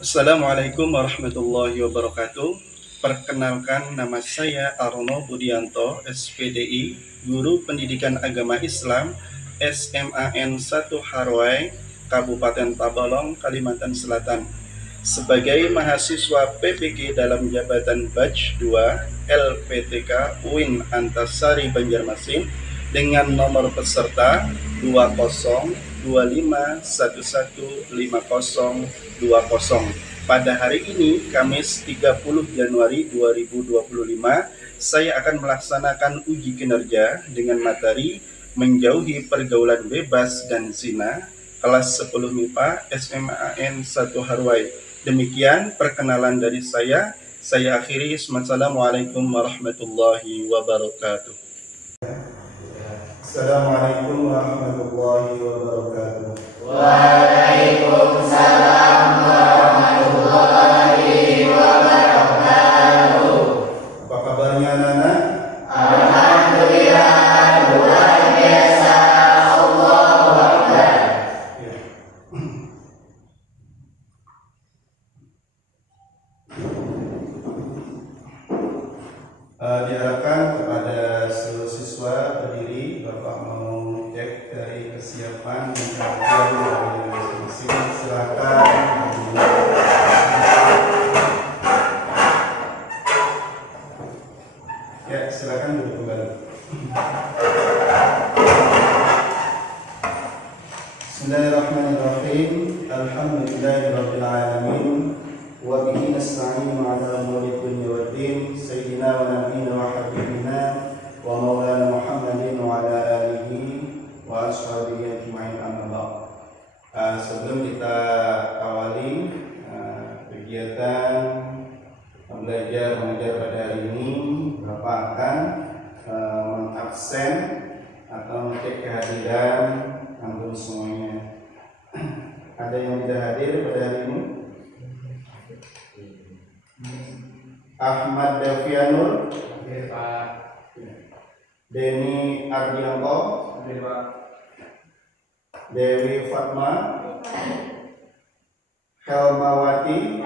Assalamualaikum warahmatullahi wabarakatuh. Perkenalkan, nama saya Arno Budianto, SPDI, Guru Pendidikan Agama Islam, SMAN 1 Harway, Kabupaten Tabalong, Kalimantan Selatan. Sebagai mahasiswa PPG dalam jabatan Batch 2 LPTK UIN Antasari Banjarmasin dengan nomor peserta 2025115020. Pada hari ini, Kamis 30 Januari 2025, saya akan melaksanakan uji kinerja dengan materi menjauhi pergaulan bebas dan zina, kelas 10 MIPA SMAN 1 Harway. Demikian perkenalan dari saya. Saya akhiri. Assalamualaikum warahmatullahi wabarakatuh. Assalamualaikum warahmatullahi wabarakatuh. Waalaikumsalam warahmatullahi wabarakatuh. Apa kabarnya anak-anak? Alhamdulillah, luar biasa. Allahu Akbar. Diharapkan kepada seluruh siswa berdiri. Bapak mau cek dari kesiapan dan perhatian dari masing-masing. Silakan. Ya, silakan duduk kembali. Bismillahirrahmanirrahim. Alhamdulillahirabbil alamin. Wa bihi nasta'inu 'ala umuri dunya waddin. Sayyidina wa nabiyina wa habibina wa maulana Muhammadin wa ala alihi wa ashabihi ajma'in, amma ba'd. Sebelum kita awali kegiatan belajar mengajar pada hari ini, Bapak akan mengabsen atau mengecek kehadiran antum semuanya. Ada yang tidak hadir pada hari ini? Ahmad Davianur, Denny Ardianto, Dewi Fatma, Helmawati,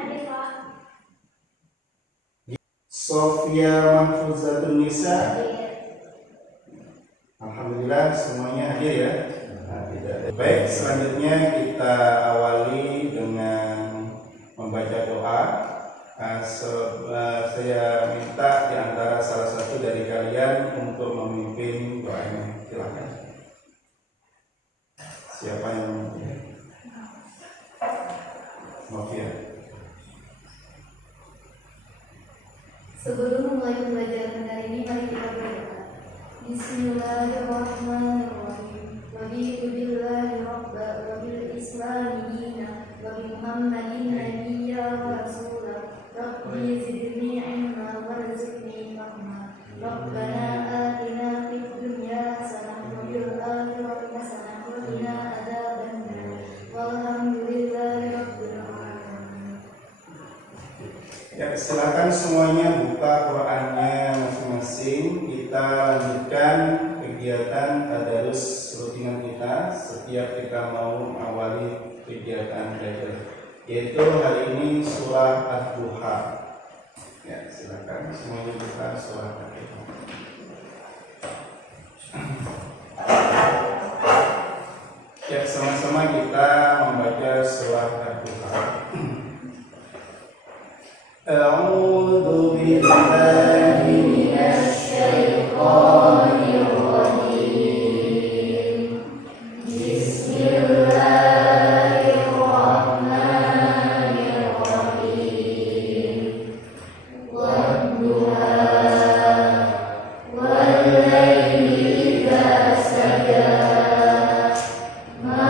Sofia Mahfuzatun Nisa. Alhamdulillah semuanya hadir ya. Baik, selanjutnya kita awali dengan membaca doa. Saya minta di antara salah satu dari kalian untuk memimpin doanya. Silakan. Siapa yang Mafia? Sebelum mulai pembelajaran hari ini, mari kita berdoa. Bismillahirrahmanirrahim. Raditu billahi rabba wa bil islami dina wa bi Muhammadin nabiyya wa rasulah. Rabbi zidni ilma warzuqni fahma. Rabbana atina fid dunya hasanah wa fil akhirati hasanah wa qina adzabannar. Walhamdulillahi rabbil alamin. Ya, silakan semuanya buka Qur'annya masing-masing. Kita lanjutkan kegiatan tadarus rutinan kita setiap kita mau awali kegiatan belajar, yaitu hari ini surah Ad-Duha. Ya, silakan semuanya buka surah Ad-Duha. Ya, sama-sama kita membaca surah Ad-Duha. A'udzu billahi minasy syaithanir rajim. Bismillahirrahmanirrahim. Wadduha wal laili idza saja. Ma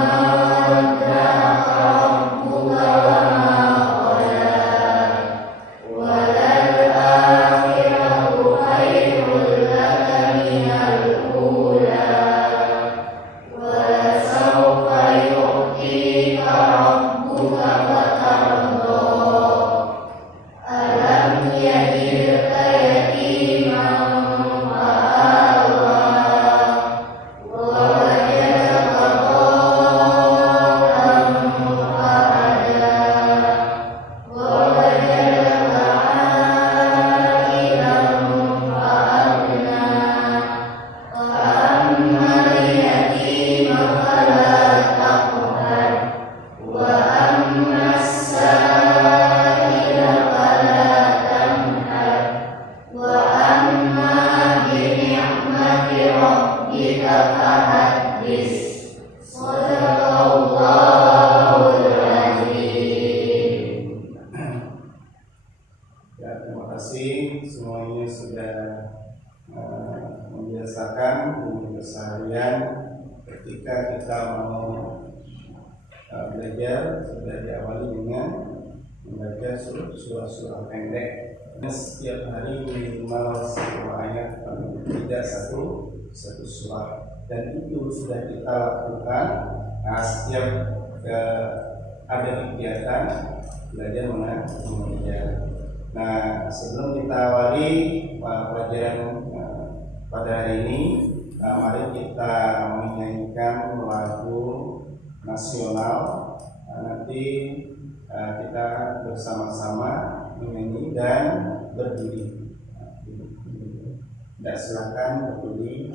wadda'a rabbuka wa ma qala. Walal akhiratu mau belajar sudah diawali dengan membaca surah-surah pendek. Setiap hari minimal 1 ayat, tidak satu surah, dan itu sudah kita lakukan setiap ada kegiatan belajar mengajar. Nah, sebelum kita awali pelajaran pada hari ini, mari kita menyanyikan lagu nasional. Nanti kita bersama-sama menyanyi dan berdiri. Dan silakan berdiri.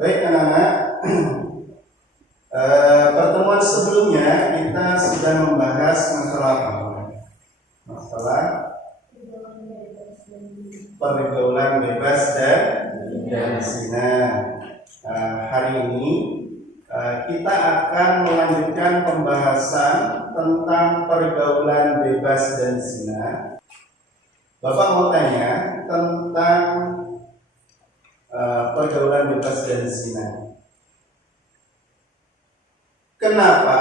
Baik anak-anak, pertemuan sebelumnya kita sudah membahas masalah pergaulan bebas dan zina. Hari ini kita akan melanjutkan pembahasan tentang pergaulan bebas dan zina. Bapak mau tanya tentang pergaulan bebas dan zina. Kenapa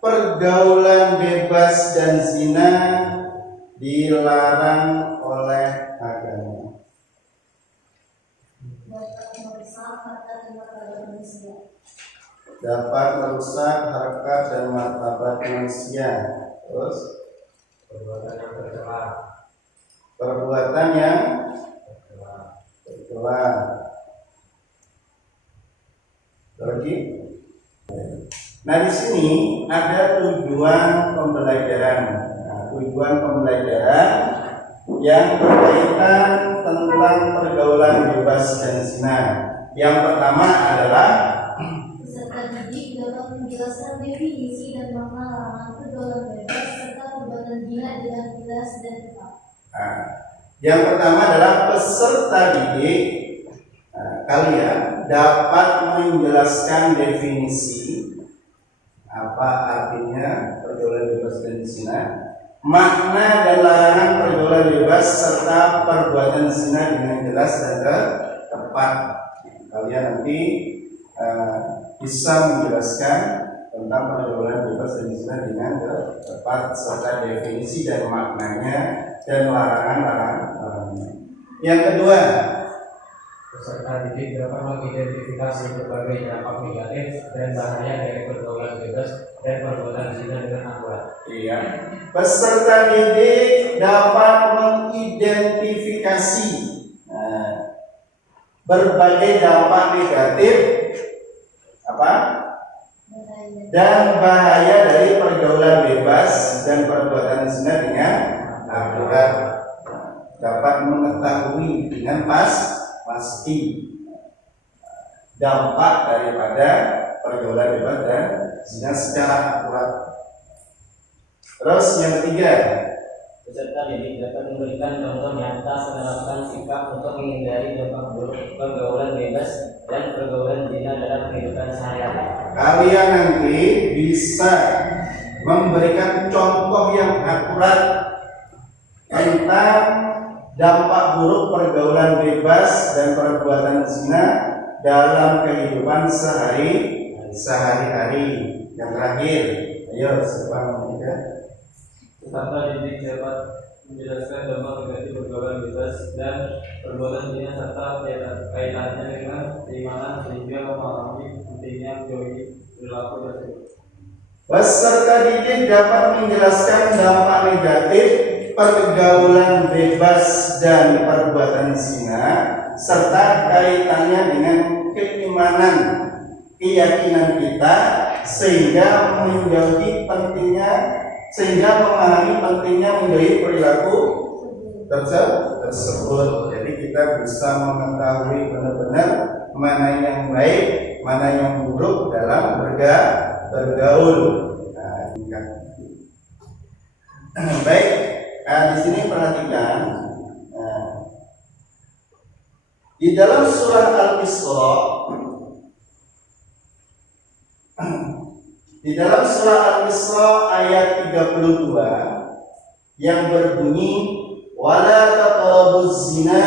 pergaulan bebas dan zina dilarang oleh agama? Dapat merusak harkat dan martabat manusia. Terus perbuatan yang tercela. Perbuatan yang tercela. Lagi. Nah, di sini ada tujuan pembelajaran. Tujuan pembelajaran yang berkaitan tentang pergaulan bebas dan zina. Yang pertama adalah peserta didik dapat menjelaskan definisi dan makna larangan pergaulan bebas serta perbuatan zina dengan jelas dan tepat. Yang pertama adalah peserta didik kalian dapat menjelaskan definisi apa artinya pergaulan bebas dan zina, makna dan larangan pergaulan bebas serta perbuatan zina dengan jelas dan tepat. Kalian nanti bisa menjelaskan tentang pergaulan bebas dan zina dengan tepat serta definisi dan maknanya dan larangan-larangannya. Yang kedua, peserta didik dapat mengidentifikasi berbagai dampak negatif dan bahaya dari pergaulan bebas dan perbuatan zina dengan akurat. Iya. Peserta didik dapat mengidentifikasi berbagai dampak negatif dan bahaya dari pergaulan bebas dan perbuatan zina dengan akurat. Dapat mengetahui dengan pasti dampak daripada pergaulan bebas dan zina secara akurat. Terus yang ketiga, Peserta didik dapat memberikan contoh nyata menerapkan sikap untuk menghindari dampak buruk pergaulan bebas dan pergaulan zina dalam kehidupan sehari-hari. Kalian nanti bisa memberikan contoh yang akurat tentang dampak buruk pergaulan bebas dan perbuatan zina dalam kehidupan sehari-hari. Yang terakhir, ayo siapa ya? Peserta didik dapat menjelaskan dampak negatif pergaulan bebas dan perbuatan zina serta kaitannya dengan keimanan sehingga memahami pentingnya menjauhi perilaku tersebut. Peserta didik dapat menjelaskan dampak negatif pergaulan bebas dan perbuatan zina serta kaitannya dengan keimanan, keyakinan kita sehingga memahami pentingnya menjauhi perilaku tersebut. Jadi kita bisa mengetahui benar-benar mana yang baik, mana yang buruk dalam bergaul. Baik, di sini perhatikan di dalam surah Al-Isra, di dalam surah Al-Isra ayat 32 yang berbunyi wala taqrabuz zina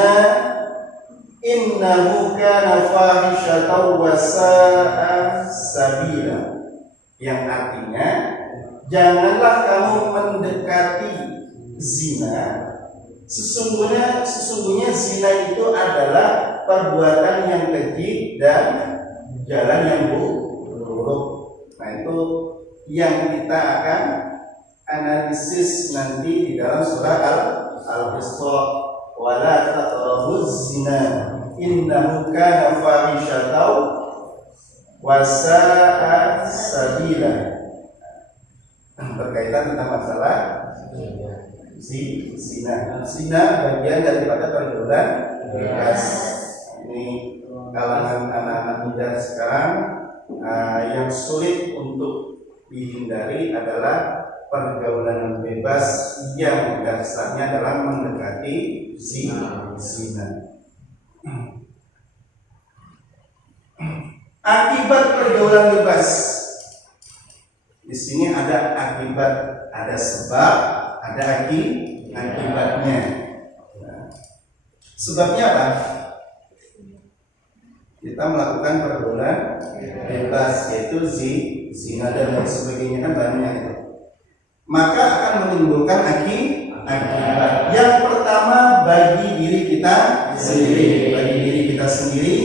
innahu kana fahishatan wa sa'a sabila, yang artinya janganlah kamu mendekati zina, sesungguhnya zina itu adalah perbuatan yang keji dan jalan yang buruk. Nah, itu yang kita akan analisis nanti di dalam surah Al-Isra. Wala taqrabuz zina innahu kana fahishatan wa sa'a sabila, berkaitan tentang masalah zina. Zina bagian daripada pergaulan bebas. Ini kalangan anak-anak muda sekarang yang sulit untuk dihindari adalah pergaulan bebas yang dasarnya adalah mendekati zina. Akibat pergaulan bebas, di sini ada akibat, ada sebab, ada akibatnya. Sebabnya apa? Kita melakukan pergaulan bebas, yaitu zina dan lain sebagainya, kan banyak itu. Maka akan menimbulkan akibat. Yang pertama bagi diri kita sendiri. Bagi diri kita sendiri,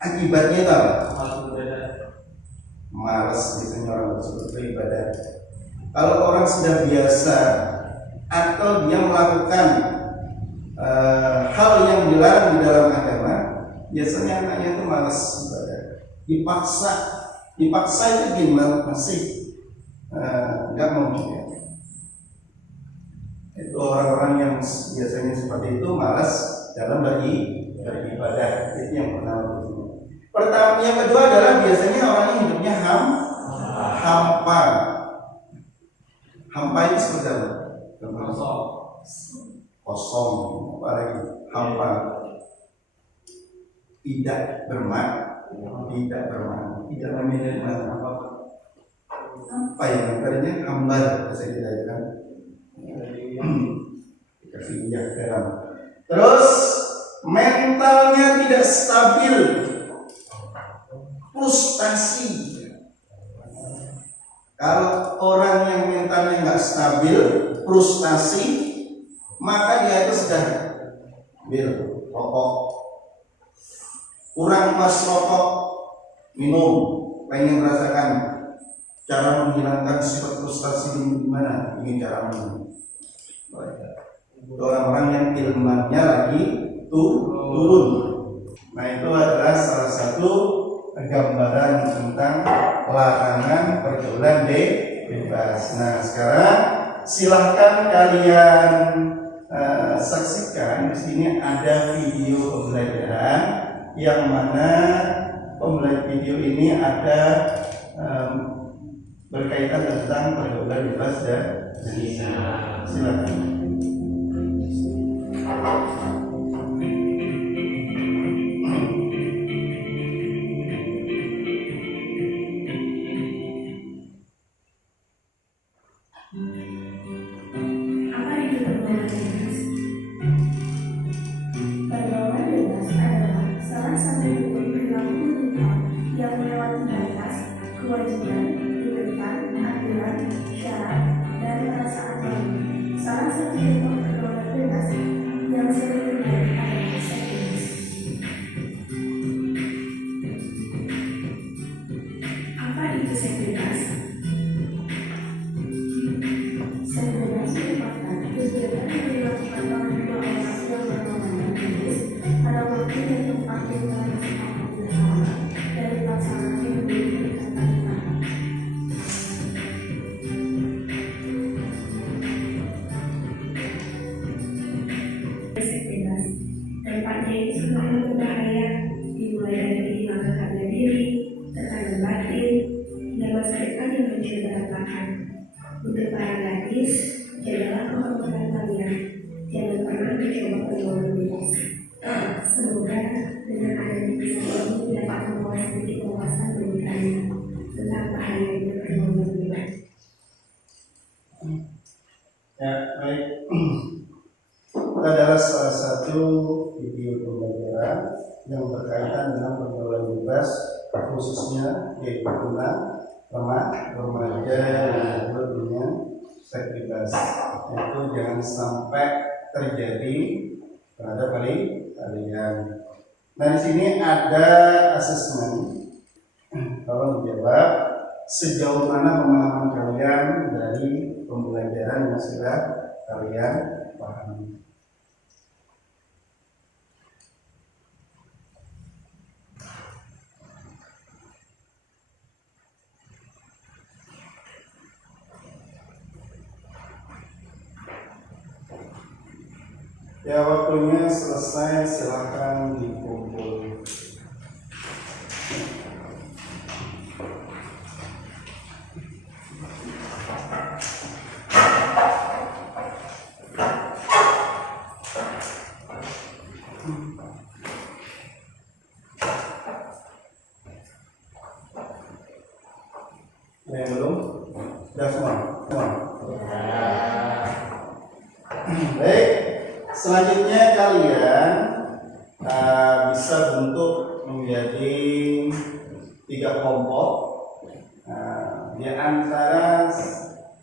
akibatnya itu apa? Malas biasanya orang tersebut beribadah. Kalau orang sudah biasa atau dia melakukan hal yang dilarang di dalam agama, biasanya anaknya itu malas ibadah. Dipaksa itu gimana masih nggak mau ya. Itu orang-orang yang biasanya seperti itu malas dalam beribadah. Itu yang pertama. Yang kedua adalah biasanya orang ini hidupnya hampa. Hampa itu seperti apa? Kosong. Apalagi hampa. Tidak bermakna, tidak memiliki makna apa-apa. Apa yang tadinya hambar bahasa kita kan? Dikasih dalam. Terus mentalnya tidak stabil, frustasi. Kalau orang yang mentalnya nggak stabil, frustasi, maka dia itu sudah rokok, kurang pas rokok, minum, pengen merasakan cara menghilangkan sifat frustasi ini gimana? Ini cara minum. Orang-orang yang ilmunya lagi turun. Nah, itu adalah salah satu gambaran tentang larangan pergaulan bebas. Nah, sekarang silahkan kalian saksikan di sini ada video pembelajaran yang mana pembelajaran video ini ada berkaitan tentang pergaulan bebas dan zina. Silakan. Apa itu pergaulan bebas. Pergaulan bebas adalah salah satu bentuk perilaku menyimpang yang melewati batas, kewajiban, tuntutan, aturan, syarat, dan perasaan lain. Salah satu bentuk pergaulan bebas yang sering terjadi adalah seks bebas. Apa itu seks bebas? Seks bebas merupakan kegiatan yang dilakukan oleh dua orang yang berhubungan jenis pada waktu dan tempat yang sama bersama dari pasangan yang memiliki ikatan nikah. Seks bebas dampaknya itu semakin berbahaya, dimulai dari kehilangan harga diri, tekanan batin, hingga masa depan yang muncul berantakan. Untuk para gadis, jagalah kehormatan kalian. Jangan pernah mencoba pergaulan bebas. Semoga dengan adanya kisah ini dapat membawa sedikit wawasan bagi kalian tentang bahayanya pergaulan bebas. Ya, baik. Itu adalah salah satu video pembelajaran yang berkaitan dengan pergaulan bebas, khususnya yaitu tentang remaja yang disebut dengan seks bebas. Itu jangan sampai terjadi terhadap kalian. Nah, di sini ada asesmen. Kalau menjawab sejauh mana pemahaman kalian dari pembelajaran yang sudah kalian pahami. Ya, waktunya selesai, silakan dikumpul. Yang belum? Sudah semua? Baik. Selanjutnya kalian bisa bentuk menjadi 3 kelompok. Di antara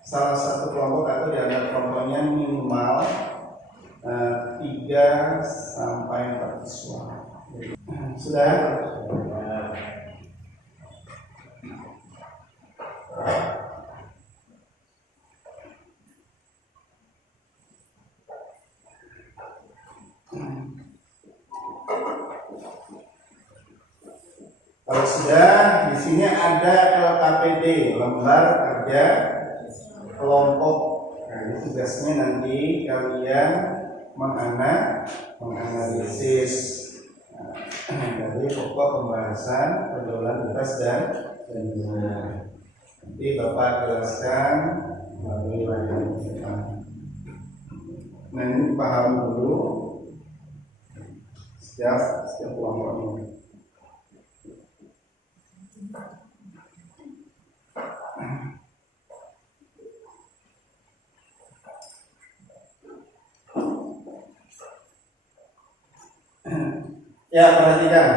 salah satu kelompok atau di antara kelompoknya minimal 3 sampai 4 siswa. Sudah? Kalau sudah, di sini ada LKPD, lembar kerja kelompok. Nah, ini tugasnya nanti kalian menganalisis dari pokok pembahasan pergaulan bebas dan zina. Nanti Bapak jelaskan melalui layar depan. Nah, ini dipahami dulu setiap kelompoknya. Ya, perhatikan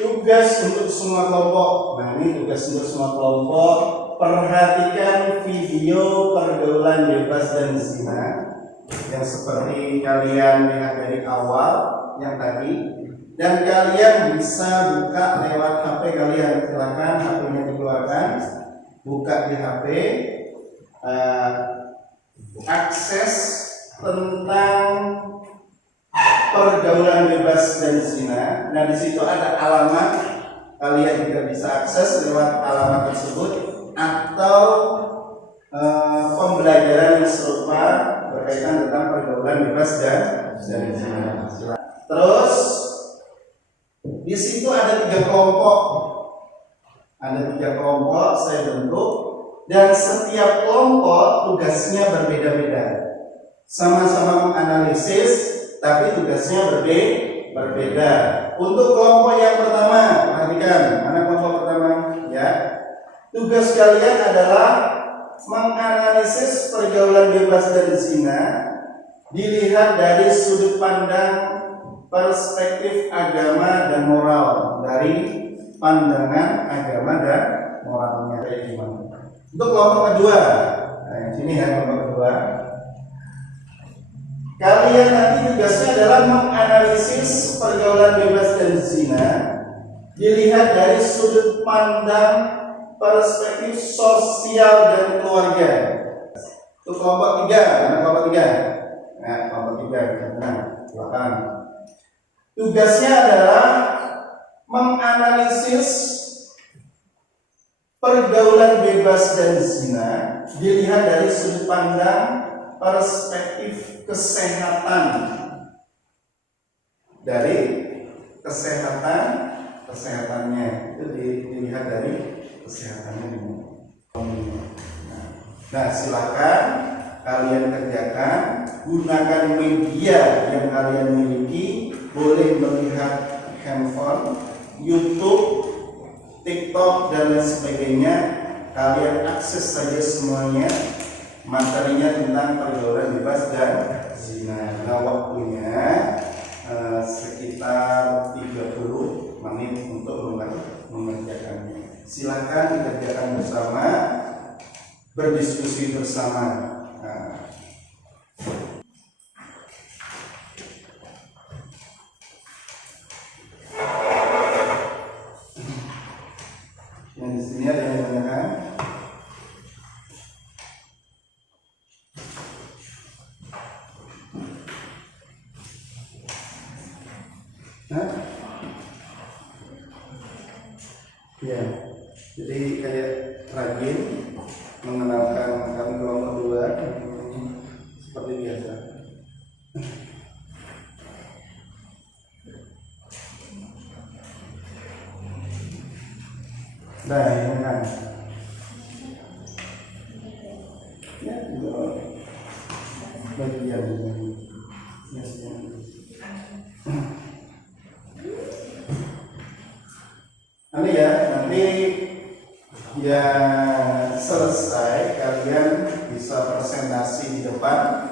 tugas untuk semua kelompok. Nah, ini tugas untuk semua kelompok. Perhatikan video pergaulan bebas dan zina yang seperti kalian lihat dari awal yang tadi, dan kalian bisa buka lewat HP kalian. Silakan HP-nya dikeluarkan, buka di HP, akses tentang pergaulan bebas dan zina. Nah, di situ ada alamat, kalian juga bisa akses lewat alamat tersebut, atau pembelajaran yang serupa berkaitan tentang pergaulan bebas dan zina. Terus di situ ada 3 kelompok. Ada 3 kelompok saya bentuk, dan setiap kelompok tugasnya berbeda-beda. Sama-sama menganalisis, tapi tugasnya berbeda. Untuk kelompok yang pertama, perhatikan, mana kelompok pertama? Ya, tugas kalian adalah menganalisis pergaulan bebas dan zina dilihat dari sudut pandang perspektif agama dan moral, dari pandangan agama dan moralnya kayak gimana. Untuk kelompok kedua, nah yang sini ya kelompok kedua, kalian nanti tugasnya adalah menganalisis pergaulan bebas dan zina dilihat dari sudut pandang perspektif sosial dan keluarga. Untuk kelompok tiga, kelompok tiga. Nah, kelompok tiga, nah, silakan. Tugasnya adalah menganalisis pergaulan bebas dan zina dilihat dari sudut pandang perspektif kesehatan, dari kesehatannya itu dilihat dari kesehatannya. Nah, silakan kalian kerjakan, gunakan media yang kalian miliki, boleh melihat handphone, YouTube, TikTok dan lain sebagainya. Kalian akses saja semuanya materinya tentang pergaulan bebas dan zina. Nah, waktunya sekitar 30 menit untuk mengerjakannya. Silakan dikerjakan bersama, berdiskusi bersama. Yang di sini ada yang menanyakan. Ya, jadi kayak rajin mengenalkan kami kelompok dua seperti biasa. Nah, ini kan ya, itu bagian nanti ya, nanti ya selesai kalian bisa presentasi di depan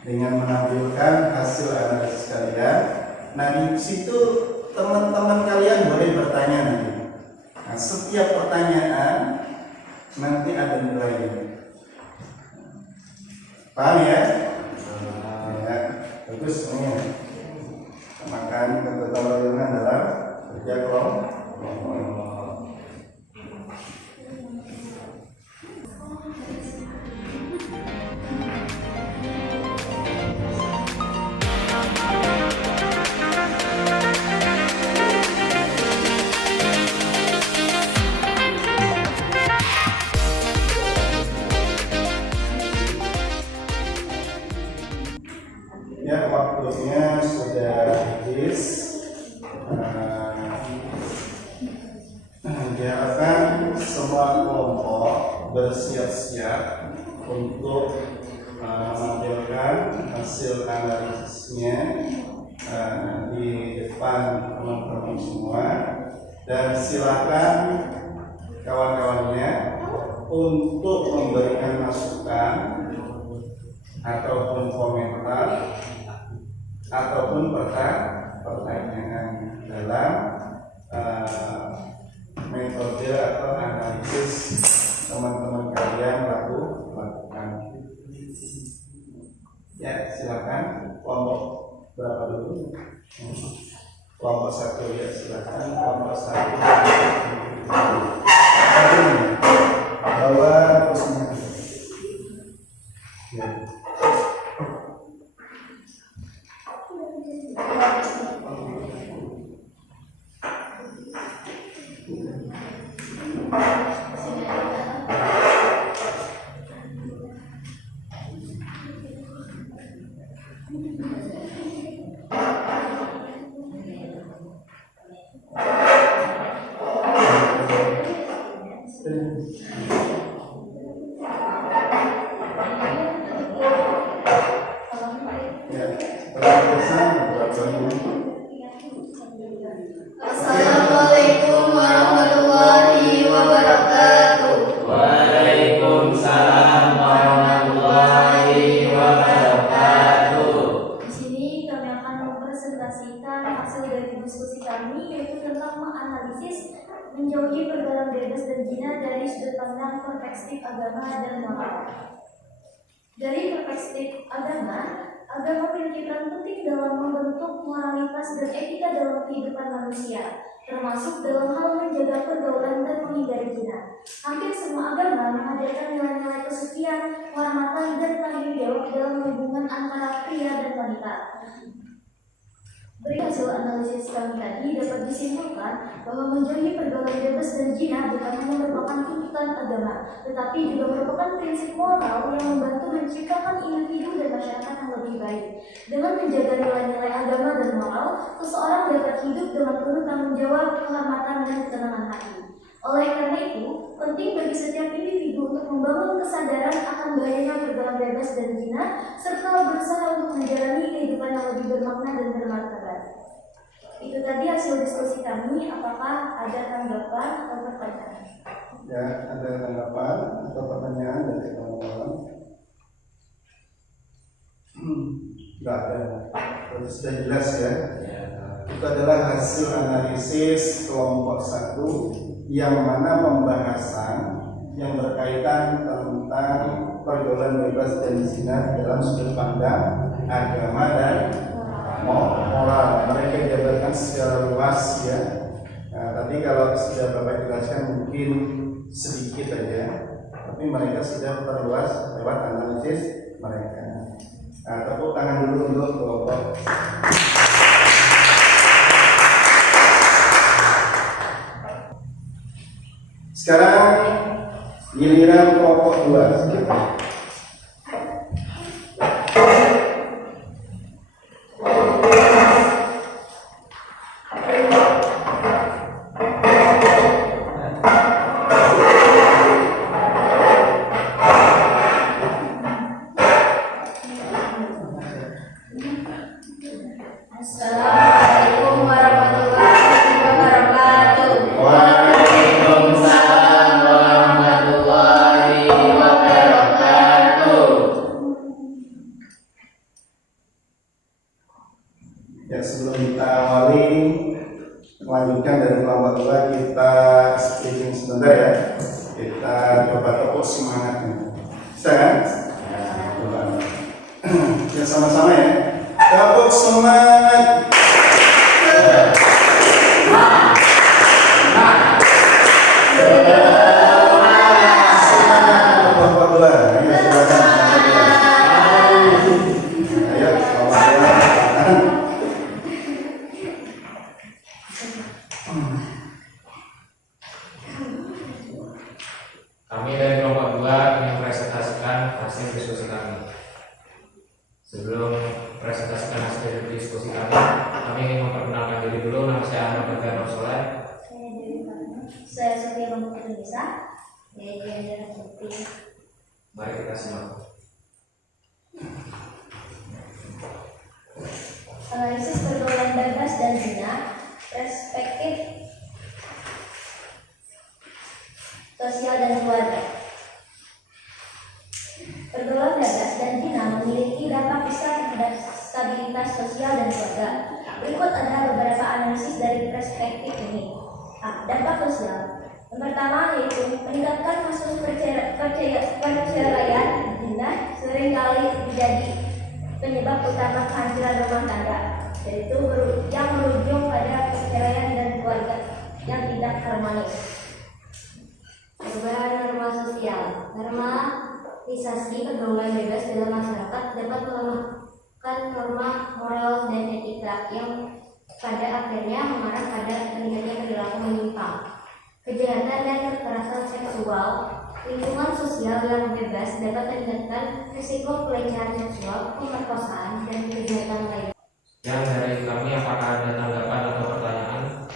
dengan menampilkan hasil analisis kalian. Nah, di situ teman-teman kalian boleh bertanya nanti. Nah, setiap pertanyaan nanti ada nilainya. Paham ya? Ya, bagus ini. Makan kebetulan dalam kerja kelompok. Ya, waktunya sudah habis. Diharapkan semua kelompok bersiap-siap untuk menampilkan hasil analisisnya di depan teman-teman semua, dan silakan kawan-kawannya untuk memberikan masukan ataupun komentar ataupun pertanyaan dalam metode atau analisis teman-teman kalian lakukan. Ya, silakan kelompok berapa dulu? Kelompok satu ya, silakan kelompok satu. Bawa kursinya. Ya. Assalamualaikum warahmatullahi wabarakatuh. Waalaikumsalam menjauhi pergaulan bebas dan zina dari sudut pandang perspektif agama dan moral. Dari perspektif agama memiliki peran penting dalam membentuk moralitas dan etika dalam kehidupan manusia, termasuk dalam hal menjaga pergaulan dan menghindari zina. Hampir semua agama mengajarkan nilai-nilai kesucian, kehormatan, dan tanggung jawab dalam hubungan antara pria dan wanita. Dari hasil analisis kami tadi dapat disimpulkan bahwa menjauhi pergaulan bebas dan zina bukan hanya merupakan tuntutan agama, tetapi juga merupakan prinsip moral yang membantu menciptakan individu dan masyarakat yang lebih baik. Dengan menjaga nilai-nilai agama dan moral, seseorang dapat hidup dengan penuh tanggung jawab, kehormatan, dan ketenangan hati. Oleh karena itu, penting bagi setiap individu untuk membangun kesadaran akan bahayanya pergaulan bebas dan zina, serta berusaha untuk menjalani kehidupan yang lebih bermakna dan bermartabat. Itu tadi hasil diskusi kami. Apakah ada tanggapan atau pertanyaan? Ya, ada tanggapan atau pertanyaan dari kawan-kawan? Tidak ada. Sudah jelas ya. Itu adalah hasil analisis kelompok 1 yang mana pembahasan yang berkaitan tentang pergaulan bebas dan zina dalam sudut pandang agama dan moral. Mereka dijabarkan secara luas ya. Nah, tapi kalau sudah Bapak jelaskan mungkin sedikit aja, tapi mereka sudah perluas lewat analisis mereka. Nah, tepuk tangan dulu untuk kelompok. Sekarang giliran kelompok 2. Assalamualaikum warahmatullahi wabarakatuh. Waalaikumsalam warahmatullahi wabarakatuh. Ya, sebelum kita awali melanjutkan dari kelompok 2, kita speaking sebentar ya. Kita coba tepuk semangatnya. Bisa kan? Coba. Ya, sama-sama ya. Tepuk semangat. Kelompok 2. Ayo silakan. Ayo kelompok 2. Kami dari kelompok 2 ingin presentasikan hasil diskusi kami. Sebelum presentasikan hasil diskusi kami ingin memperkenalkan diri dulu. Nama saya Ahmad Bagar Soleh. Saya Sofia Bangku Indonesia. Mari kita simak. Analisis pergaulan bebas dan zina, perspektif sosial dan keluarga. Pergaulan bebas dan zina memiliki dampak besar terhadap stabilitas sosial dan keluarga. Berikut adalah beberapa analisis dari perspektif ini. Dampak sosial. Yang pertama yaitu meningkatkan kasus perceraian. Zina seringkali menjadi penyebab utama kehancuran rumah tangga, yaitu yang berujung pada perceraian dan keluarga yang tidak harmonis. Perubahan norma sosial. Normalisasi pergaulan bebas dalam masyarakat dapat melemahkan norma moral dan etika yang pada akhirnya mengarah pada meningkatnya perilaku menyimpang, kejahatan dan kekerasan seksual. Lingkungan sosial yang bebas dapat meningkatkan risiko pelecehan seksual, pemerkosaan, dan kejahatan lain. Yang dari kami, apakah ada tanggapan atau pertanyaan?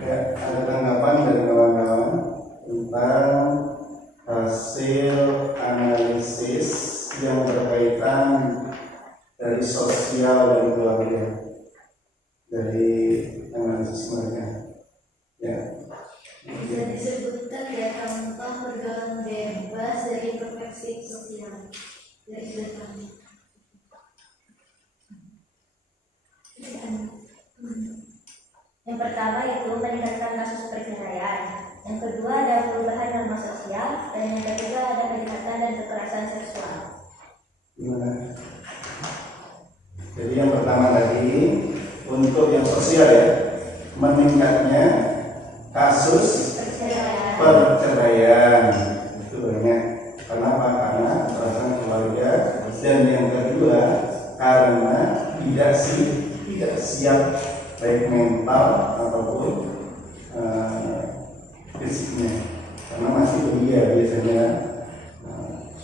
Ya, ada tanggapan dari kawan-kawan tentang hasil analisis yang berkaitan dari sosial dan keluarga dari analisis mereka. Ya. Bisa disebutkan ya contoh pergaulan bebas dari perspektif sosial dari belakang. Yang pertama yaitu meningkatkan kasus perceraian. Yang kedua ada perubahan norma sosial, dan yang ketiga ada kejahatan dan kekerasan seksual. Gimana? Jadi yang pertama tadi untuk yang sosial ya, meningkatnya kasus perceraian itu banyak. Kenapa? Karena kekerasan keluarga. Dan yang kedua karena tidak siap baik mental ataupun fisiknya, karena masih belia biasanya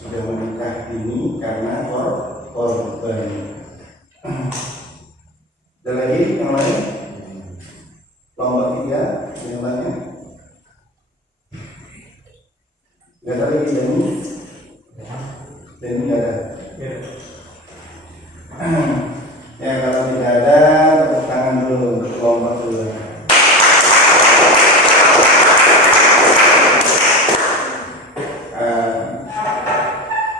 sudah menikah dini karena korban. Ada lagi yang lain? Kelompok 3 jawabannya. Gak ada lagi dan ini gak ada. Ya kalau tidak ada, tepuk tangan dulu untuk kelompok 2.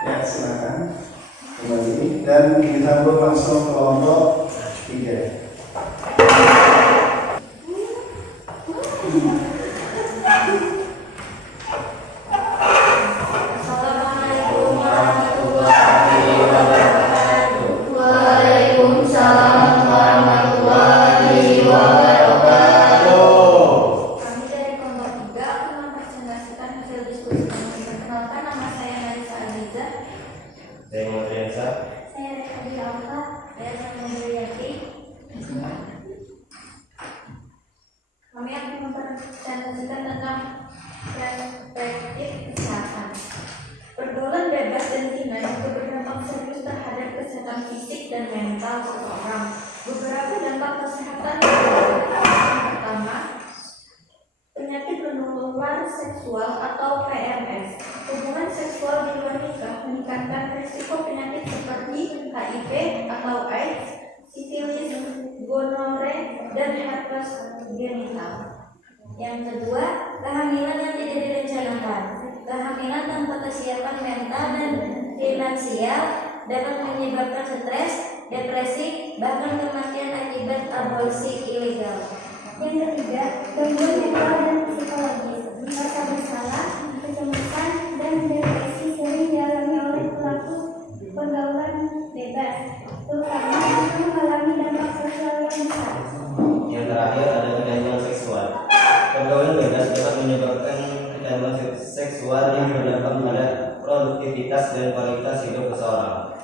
Ya silakan kembali dan disambung langsung kelompok 3. Assalamualaikum warahmatullahi wabarakatuh. Waalaikumsalam warahmatullahi wabarakatuh. Kami dari kelompok 3 akan mempresentasikan hasil diskusi kami. Perkenalkan, nama saya Narisa Aliza. Saya Muhammad Riansa. Saya Rekadi Alfa. Saya Sama Mulyati. Kami akan mempresentasikan tentang perspektif kesehatan. Pergaulan bebas dan zina juga berdampak serius terhadap kesehatan fisik dan mental seseorang. Beberapa dampak kesehatan yang pertama, penyakit menular seksual atau PMS. Hubungan seksual di luar nikah meningkatkan risiko penyakit seperti HIV atau AIDS, sifilis, gonore, dan herpes genital. Yang kedua, kehamilan yang tidak direncanakan. Kehamilan tanpa kesiapan mental dan finansial dapat menyebabkan stres, depresi, bahkan kematian akibat aborsi ilegal. Yang ketiga, gangguan mental dan psikologis. Rasa bersalah, kecemasan, dan depresi sering dialami oleh pelaku pergaulan bebas, terutama jika mengalami dampak sosial yang besar. Yang terakhir ada kecanduan seksual. Pergaulan bebas dapat menyebabkan kecanduan seksual yang berdampak pada produktivitas dan kualitas hidup seseorang.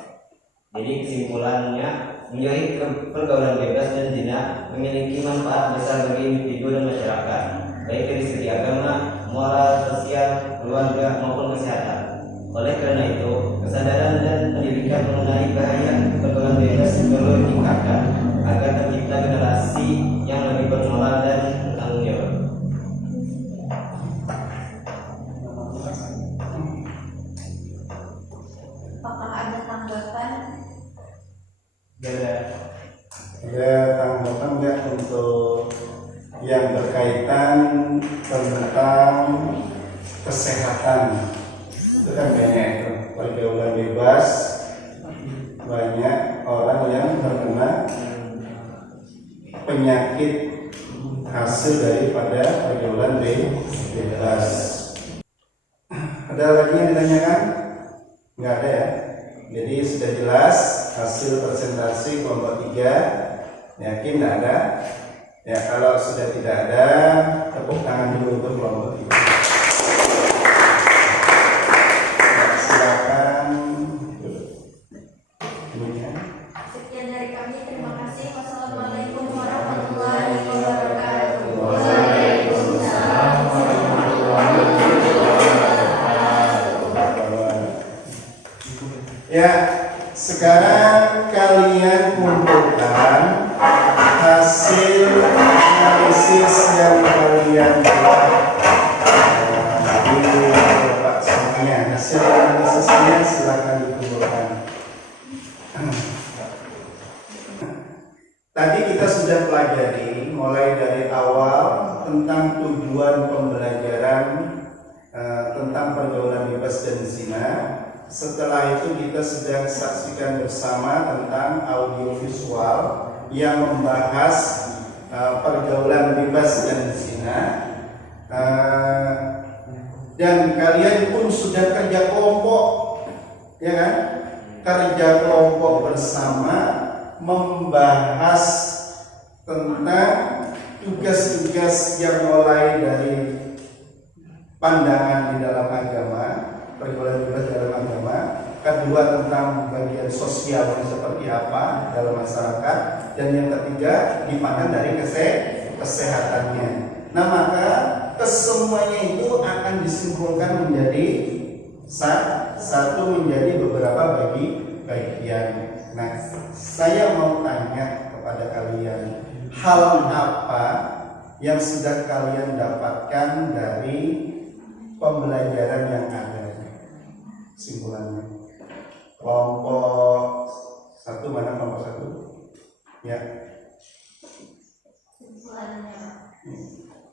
Jadi kesimpulannya, menjauhi pergaulan bebas dan zina memiliki manfaat besar bagi individu dan masyarakat, baik dari segi agama, moral, sosial, keluarga maupun kesehatan. Oleh karena itu, kesadaran dan pendidikan mengenai bahaya pergaulan bebas perlu ditingkatkan agar tercipta generasi yang lebih bermoral dan bertanggung jawab. Apakah ada tanggapan? Ada tanggapan nggak untuk yang berkaitan tentang kesehatan? Itu kan banyak itu pergaulan bebas, banyak orang yang terkena penyakit hasil daripada pergaulan bebas. Ada lagi yang ditanyakan? Nggak ada ya? Jadi sudah jelas hasil presentasi kelompok 3. Yakin nggak ada? Ya kalau sudah tidak ada, tepuk tangan dulu untuk kelompok 3. Silakan. Sekian dari kami, terima kasih. Wassalamualaikum warahmatullahi wabarakatuh. Ya, sekarang kalian kumpulkan hasil analisis yang kalian buat. Ini Bapak semuanya, hasil analisisnya silakan dikumpulkan. Tadi kita sudah pelajari mulai dari awal tentang tujuan pembelajaran tentang pergaulan bebas dan zina. Setelah itu kita sedang saksikan bersama tentang audiovisual yang membahas pergaulan bebas dan zina, dan kalian pun sudah kerja kelompok, ya kan? Kerja kelompok bersama membahas tentang tugas-tugas yang mulai dari pandangan di dalam agama, pergaulan bebas dalam agama. Kedua, tentang bagian sosialnya seperti apa dalam masyarakat, dan yang ketiga dipandang dari kesehatannya. Nah, maka kesemuanya itu akan disimpulkan menjadi satu, menjadi beberapa bagian. Nah, saya mau tanya kepada kalian, hal apa yang sudah kalian dapatkan dari pembelajaran yang ada? Simpulannya. Kelompok satu, mana kelompok satu? Ya. Kesimpulannya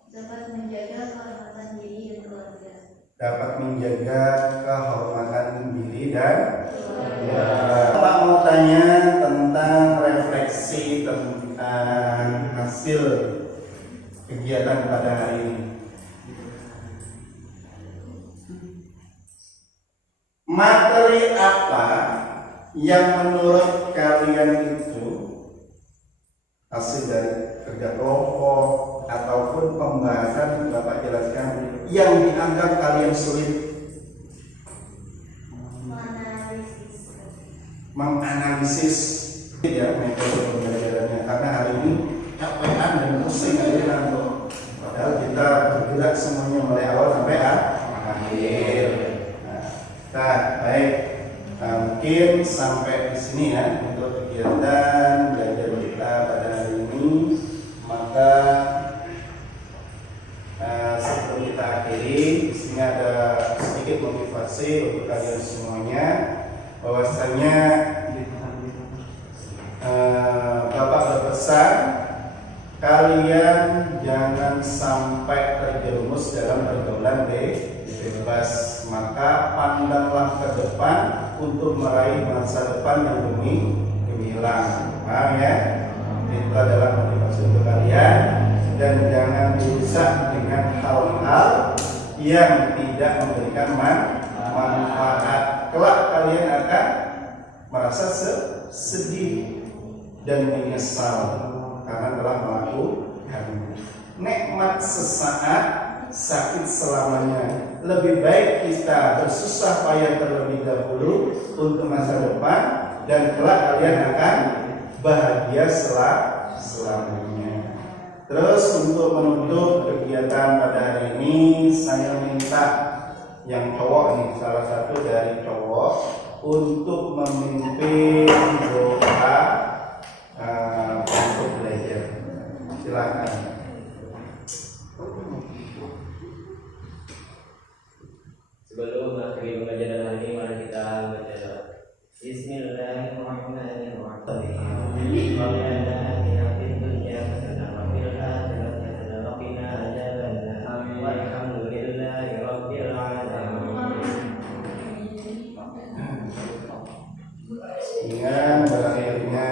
dapat menjaga kehormatan diri dan keluarga. Dapat menjaga kehormatan diri dan keluarga. Pak mau tanya tentang refleksi tentang hasil kegiatan pada hari ini. Materi apa yang menurut kalian itu hasil dari kerja kelompok ataupun pembahasan Bapak jelaskan yang dianggap kalian sulit? Menganalisis ya metode pembelajarannya, karena hari ini capean dan pusing aja tuh. Padahal kita bergerak semuanya mulai awal sampai akhir. Nah, baik. Mungkin sampai di sini ya untuk kegiatan belajar kita pada hari ini. Maka sebelum kita akhiri, di sini ada sedikit motivasi untuk kalian semuanya, bahwasanya Bapak berpesan kalian jangan sampai terjerumus dalam pergaulan bebas. Maka pandanglah ke depan untuk meraih masa depan yang gemilang. Paham ya? Itu adalah motivasi untuk kalian, dan jangan dirusak dengan hal-hal yang tidak memberikan manfaat. Kelak kalian akan merasa sedih dan menyesal karena telah melakukan nikmat sesaat, sakit selamanya. Lebih baik kita bersusah payah terlebih dahulu untuk masa depan, dan kelak kalian akan bahagia selamanya. Terus untuk menutup kegiatan pada hari ini, saya minta yang cowok nih, salah satu dari cowok, untuk memimpin doa untuk belajar. Silakan. Sebelum mengakhiri pembelajaran hari ini, mari kita baca Bismillahirrahmanirrahim. Dengan berakhirnya